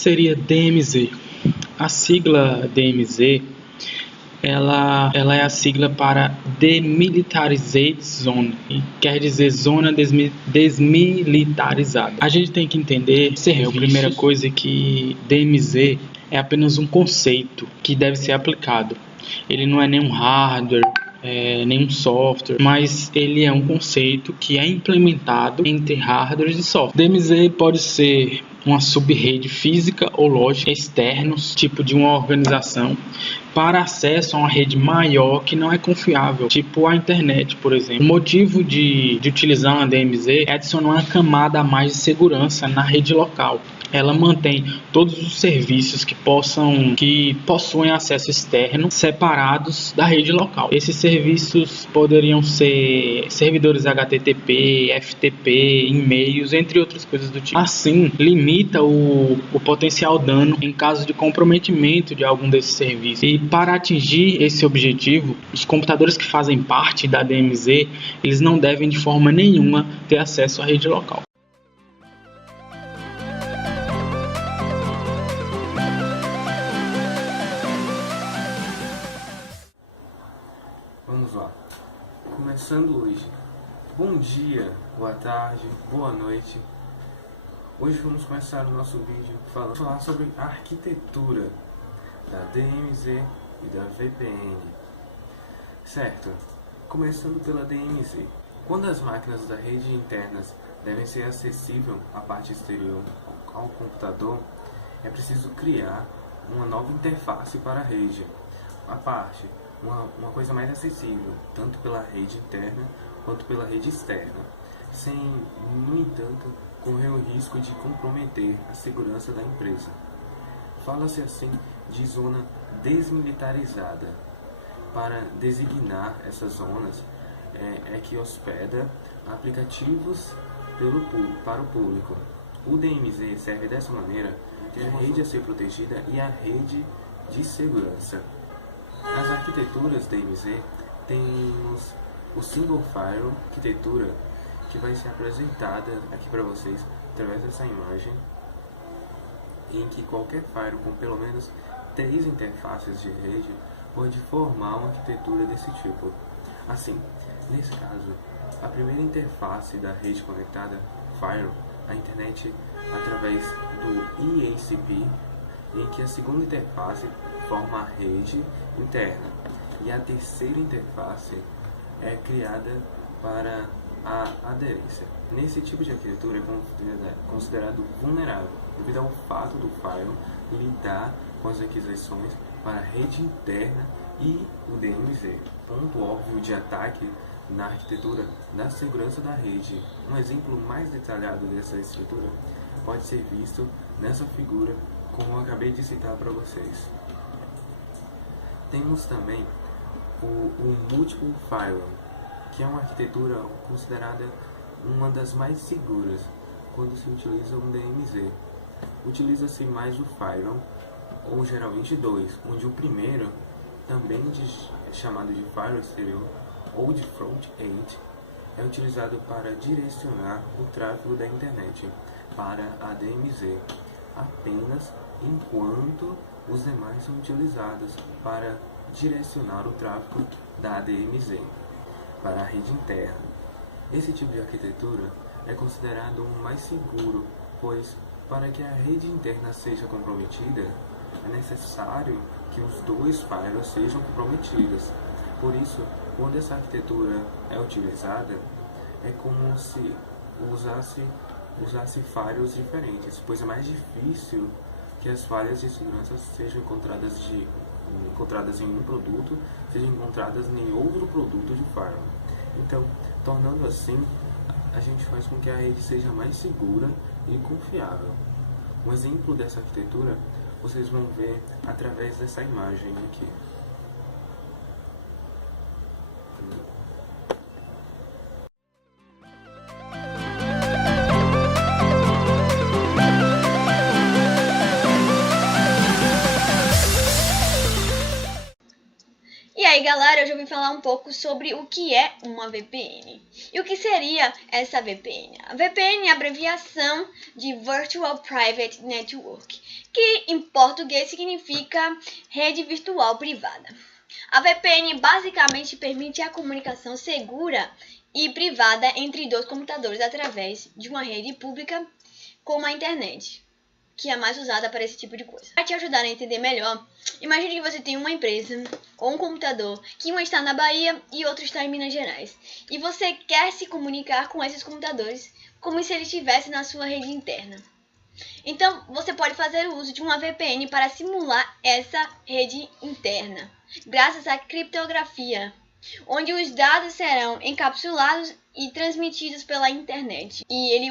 seria DMZ? A sigla DMZ, ela é a sigla para Demilitarized Zone, que quer dizer zona desmilitarizada. A gente tem que entender, a primeira coisa, é que DMZ é apenas um conceito que deve ser aplicado. Ele não é nenhum hardware, nenhum software, mas ele é um conceito que é implementado entre hardwares e software. DMZ pode ser uma sub-rede física ou lógica externos, tipo de uma organização, para acesso a uma rede maior que não é confiável, tipo a internet, por exemplo. O motivo de utilizar uma DMZ é adicionar uma camada a mais de segurança na rede local. Ela mantém todos os serviços que possuem acesso externo separados da rede local. Esses serviços poderiam ser servidores HTTP, FTP, e-mails, entre outras coisas do tipo. Assim, limita o potencial dano em caso de comprometimento de algum desses serviços. E para atingir esse objetivo, os computadores que fazem parte da DMZ, eles não devem de forma nenhuma ter acesso à rede local. Vamos lá. Começando hoje. Bom dia, boa tarde, boa noite. Hoje vamos começar o nosso vídeo falar sobre a arquitetura da DMZ e da VPN. Certo? Começando pela DMZ. Quando as máquinas da rede internas devem ser acessíveis à parte exterior ao computador, é preciso criar uma nova interface para a rede. Uma coisa mais acessível, tanto pela rede interna quanto pela rede externa, sem, no entanto, correr o risco de comprometer a segurança da empresa. Fala-se assim de zona desmilitarizada. Para designar essas zonas, que hospeda aplicativos para o público. O DMZ serve dessa maneira ter a rede a ser protegida e a rede de segurança. As arquiteturas DMZ temos o Single Firewall arquitetura, que vai ser apresentada aqui para vocês através dessa imagem, em que qualquer firewall com pelo menos 3 interfaces de rede pode formar uma arquitetura desse tipo. Assim, nesse caso, a primeira interface da rede conectada, firewall, a internet através do EACP, em que a segunda interface forma a rede interna e a terceira interface é criada para a aderência. Nesse tipo de arquitetura é considerado vulnerável devido ao fato do firewall lidar com as requisições para a rede interna e o DMZ. Ponto óbvio de ataque na arquitetura da segurança da rede. Um exemplo mais detalhado dessa estrutura pode ser visto nessa figura, como eu acabei de citar para vocês. Temos também o Multiple Firewall, que é uma arquitetura considerada uma das mais seguras quando se utiliza um DMZ. Utiliza-se mais o firewall, ou geralmente dois, onde o primeiro, também chamado de firewall exterior ou de front-end, é utilizado para direcionar o tráfego da internet para a DMZ, apenas enquanto os demais são utilizados para direcionar o tráfego da DMZ para a rede interna. Esse tipo de arquitetura é considerado o mais seguro, pois para que a rede interna seja comprometida, é necessário que os dois firewalls sejam comprometidos. Por isso, quando essa arquitetura é utilizada, é como se usasse firewalls diferentes, pois é mais difícil que as falhas de segurança sejam encontradas em um produto, sejam encontradas em outro produto de firewall. Então, tornando assim, a gente faz com que a rede seja mais segura e confiável. Um exemplo dessa arquitetura vocês vão ver através dessa imagem aqui. E aí galera, hoje eu vim falar falar um pouco sobre o que é uma VPN. E o que seria essa VPN? A VPN é a abreviação de Virtual Private Network, que em português significa rede virtual privada. A VPN basicamente permite a comunicação segura e privada entre dois computadores através de uma rede pública como a internet, que é mais usada para esse tipo de coisa. Para te ajudar a entender melhor, imagine que você tem uma empresa ou um computador que um está na Bahia e outro está em Minas Gerais, e você quer se comunicar com esses computadores como se ele estivesse na sua rede interna. Então, você pode fazer o uso de uma VPN para simular essa rede interna, graças à criptografia, onde os dados serão encapsulados e transmitidos pela internet. E ele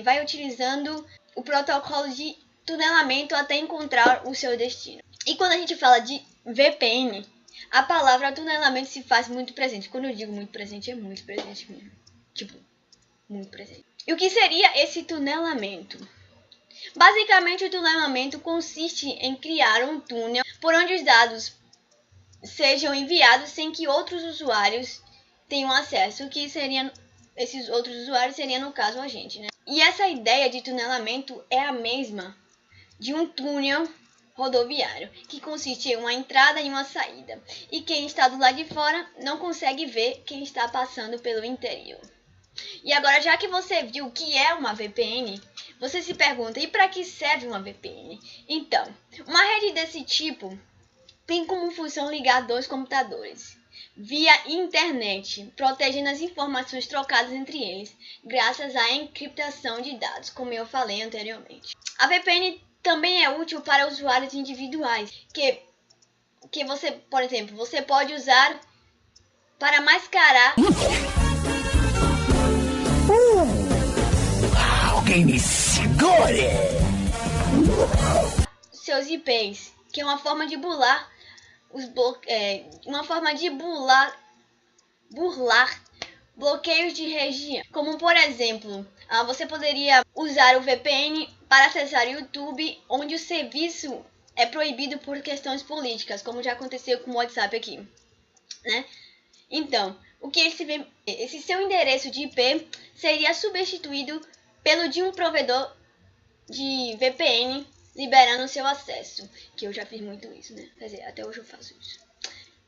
vai utilizando o protocolo de tunelamento até encontrar o seu destino. E quando a gente fala de VPN, a palavra tunelamento se faz muito presente. Quando eu digo muito presente, é muito presente mesmo. Tipo, muito presente. E o que seria esse tunelamento? Basicamente, o tunelamento consiste em criar um túnel por onde os dados sejam enviados sem que outros usuários tenham acesso, que seriam esses outros usuários seriam, no caso, a gente, né? E essa ideia de tunelamento é a mesma de um túnel rodoviário, que consiste em uma entrada e uma saída, e quem está do lado de fora não consegue ver quem está passando pelo interior. E agora, já que você viu o que é uma VPN, você se pergunta, e para que serve uma VPN? Então, uma rede desse tipo tem como função ligar dois computadores via internet, protegendo as informações trocadas entre eles, graças à encriptação de dados, como eu falei anteriormente. A VPN também é útil para usuários individuais, que você, por exemplo, você pode usar para mascarar alguém me segure! Seus IPs, que é uma forma de burlar bloqueios de região. Como, por exemplo, você poderia usar o VPN para acessar o YouTube, onde o serviço é proibido por questões políticas, como já aconteceu com o WhatsApp aqui, né? Então, esse seu endereço de IP seria substituído pelo de um provedor de VPN, liberando seu acesso, que eu já fiz muito isso, né? Quer dizer, até hoje eu faço isso.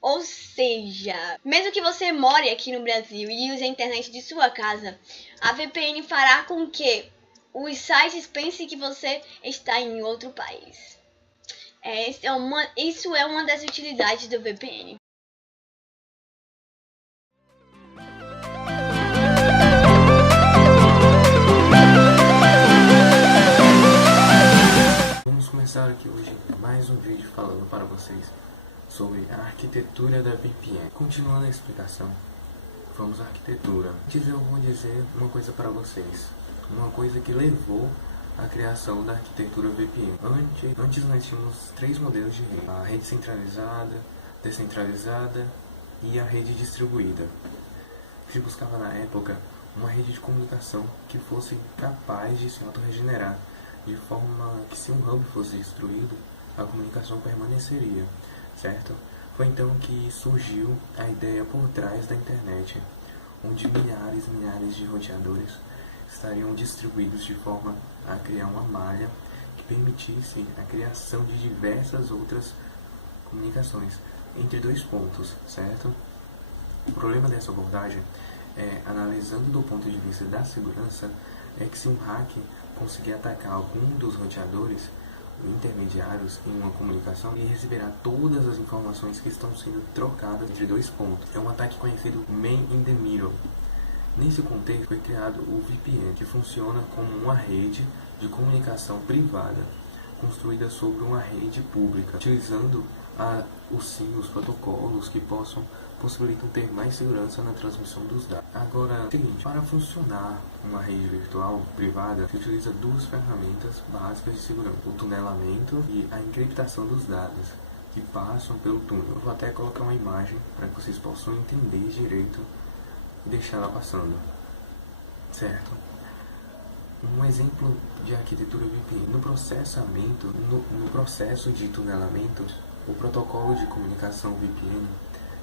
Ou seja, mesmo que você more aqui no Brasil e use a internet de sua casa, a VPN fará com que os sites pensem que você está em outro país. Isso é uma das utilidades do VPN. Vamos começar aqui hoje mais um vídeo falando para vocês sobre a arquitetura da VPN. Continuando a explicação, vamos à arquitetura. Antes eu vou dizer uma coisa para vocês, uma coisa que levou à criação da arquitetura VPN. Antes nós tínhamos três modelos de rede: a rede centralizada, descentralizada e a rede distribuída. Se buscava na época uma rede de comunicação que fosse capaz de se autorregenerar, de forma que se um hub fosse destruído, a comunicação permaneceria, certo? Foi então que surgiu a ideia por trás da internet, onde milhares e milhares de roteadores estariam distribuídos de forma a criar uma malha que permitisse a criação de diversas outras comunicações entre dois pontos, certo? O problema dessa abordagem analisando do ponto de vista da segurança, é que se um hacker conseguir atacar algum dos roteadores intermediários em uma comunicação, ele receberá todas as informações que estão sendo trocadas entre dois pontos. É um ataque conhecido Man in the Middle. Nesse contexto foi criado o VPN, que funciona como uma rede de comunicação privada construída sobre uma rede pública, utilizando os protocolos que possibilitam ter mais segurança na transmissão dos dados. Agora, seguinte, para funcionar uma rede virtual privada, se utiliza duas ferramentas básicas de segurança: o tunelamento e a encriptação dos dados que passam pelo túnel. Eu vou até colocar uma imagem para que vocês possam entender direito e deixar ela passando, certo? Um exemplo de arquitetura VPN. No processo de tunelamento, o protocolo de comunicação VPN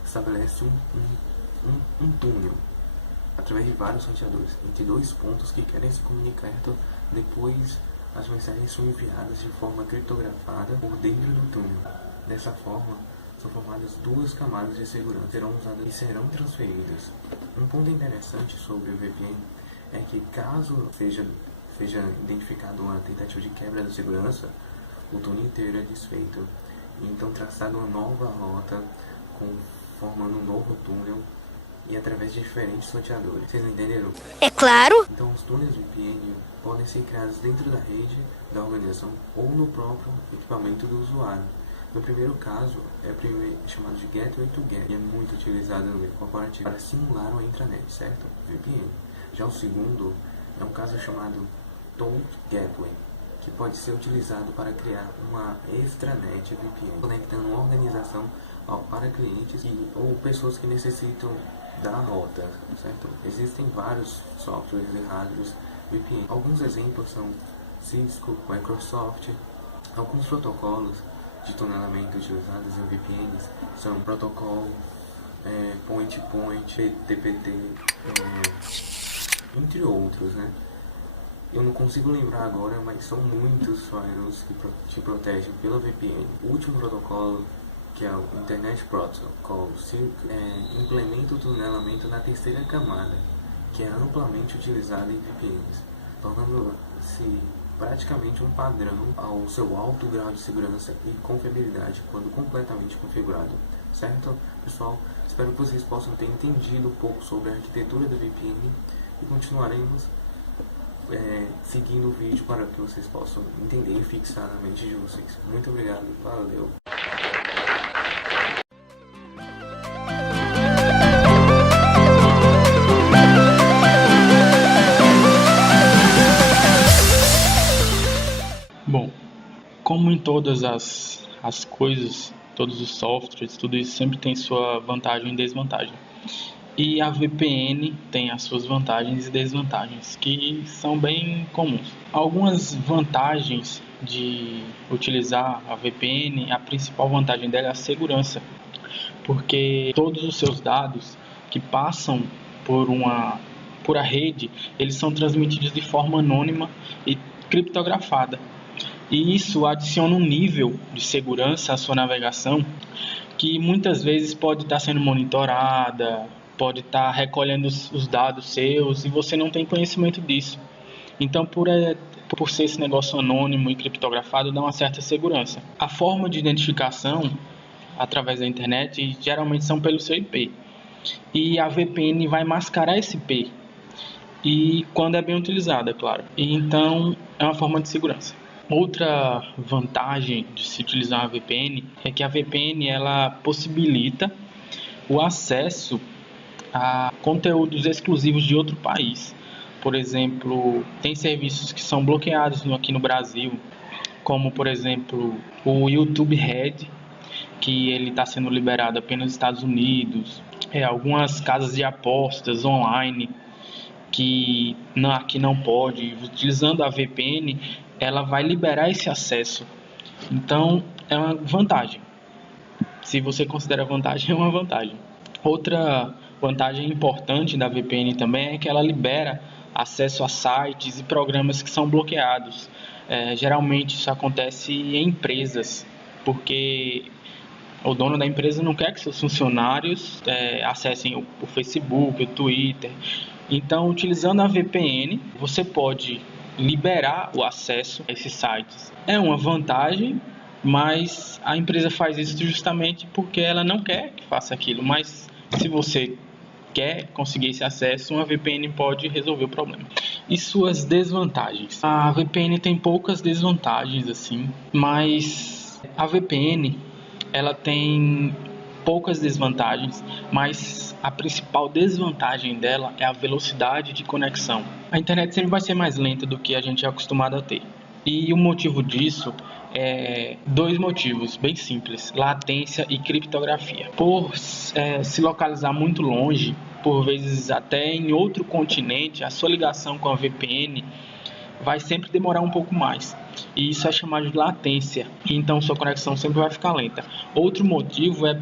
estabelece um túnel através de vários roteadores entre dois pontos que querem se comunicar. Depois as mensagens são enviadas de forma criptografada por dentro do túnel. Dessa forma, são formadas duas camadas de segurança que serão usadas e serão transferidas. Um ponto interessante sobre o VPN é que caso seja identificada uma tentativa de quebra da segurança, o túnel inteiro é desfeito. Então traçada uma nova rota, formando um novo túnel e através de diferentes roteadores. Vocês entenderam? É claro! Então os túneis VPN podem ser criados dentro da rede da organização ou no próprio equipamento do usuário. No primeiro caso, é chamado de Gateway to Get e é muito utilizado no meio corporativo para simular uma intranet, certo? VPN. Já o segundo é um caso chamado Toll Gateway, que pode ser utilizado para criar uma extranet VPN, conectando uma organização para clientes ou pessoas que necessitam da rota, certo? Existem vários softwares e hardwares VPN. Alguns exemplos são Cisco, Microsoft. Alguns protocolos de tunelamento utilizados em VPNs são protocolo Point-Point, TPT, entre outros, né? Eu não consigo lembrar agora, mas são muitos firewalls que te protegem pela VPN. O último protocolo, que é o Internet Protocol, implementa o tunelamento na terceira camada, que é amplamente utilizado em VPNs, tornando-se praticamente um padrão ao seu alto grau de segurança e confiabilidade quando completamente configurado. Certo, pessoal? Espero que vocês possam ter entendido um pouco sobre a arquitetura da VPN e continuaremos seguindo o vídeo para que vocês possam entender e fixar na mente de vocês. Muito obrigado, valeu! Bom, como em todas as coisas, todos os softwares, tudo isso sempre tem sua vantagem e desvantagem. E a VPN tem as suas vantagens e desvantagens, que são bem comuns. Algumas vantagens de utilizar a VPN, a principal vantagem dela é a segurança, porque todos os seus dados que passam por a rede, eles são transmitidos de forma anônima e criptografada. E isso adiciona um nível de segurança à sua navegação que muitas vezes pode estar sendo monitorada, pode estar recolhendo os dados seus e você não tem conhecimento disso. Então, por ser esse negócio anônimo e criptografado, dá uma certa segurança. A forma de identificação através da internet geralmente são pelo seu IP. E a VPN vai mascarar esse IP. E quando é bem utilizada, é claro. E então, é uma forma de segurança. Outra vantagem de se utilizar a VPN é que a VPN ela possibilita o acesso a conteúdos exclusivos de outro país. Por exemplo, tem serviços que são bloqueados aqui no Brasil, como por exemplo o YouTube Red, que ele está sendo liberado apenas nos Estados Unidos. Algumas casas de apostas online que aqui não pode. Utilizando a VPN, ela vai liberar esse acesso. Então, é uma vantagem. Se você considera vantagem, é uma vantagem. Outra vantagem importante da VPN também é que ela libera acesso a sites e programas que são bloqueados. Geralmente isso acontece em empresas, porque o dono da empresa não quer que seus funcionários acessem o Facebook, o Twitter. Então, utilizando a VPN, você pode liberar o acesso a esses sites. É uma vantagem, mas a empresa faz isso justamente porque ela não quer que faça aquilo. Mas se você quer conseguir esse acesso, uma VPN pode resolver o problema. E suas desvantagens? A VPN tem poucas desvantagens assim, mas a VPN ela tem poucas desvantagens, mas a principal desvantagem dela é a velocidade de conexão. A internet sempre vai ser mais lenta do que a gente é acostumado a ter. E o motivo disso é dois motivos bem simples: latência e criptografia. Por se localizar muito longe, por vezes até em outro continente, a sua ligação com a VPN vai sempre demorar um pouco mais. E isso é chamado de latência. Então sua conexão sempre vai ficar lenta. Outro motivo é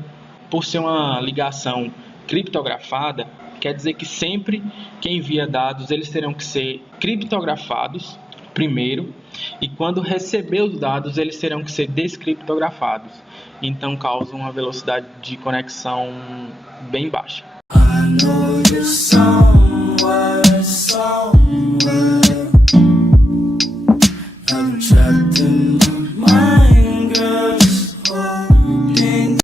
por ser uma ligação criptografada, quer dizer que sempre que envia dados, eles terão que ser criptografados primeiro, e quando receber os dados, eles terão que ser descriptografados. Então causa uma velocidade de conexão bem baixa. I know your song.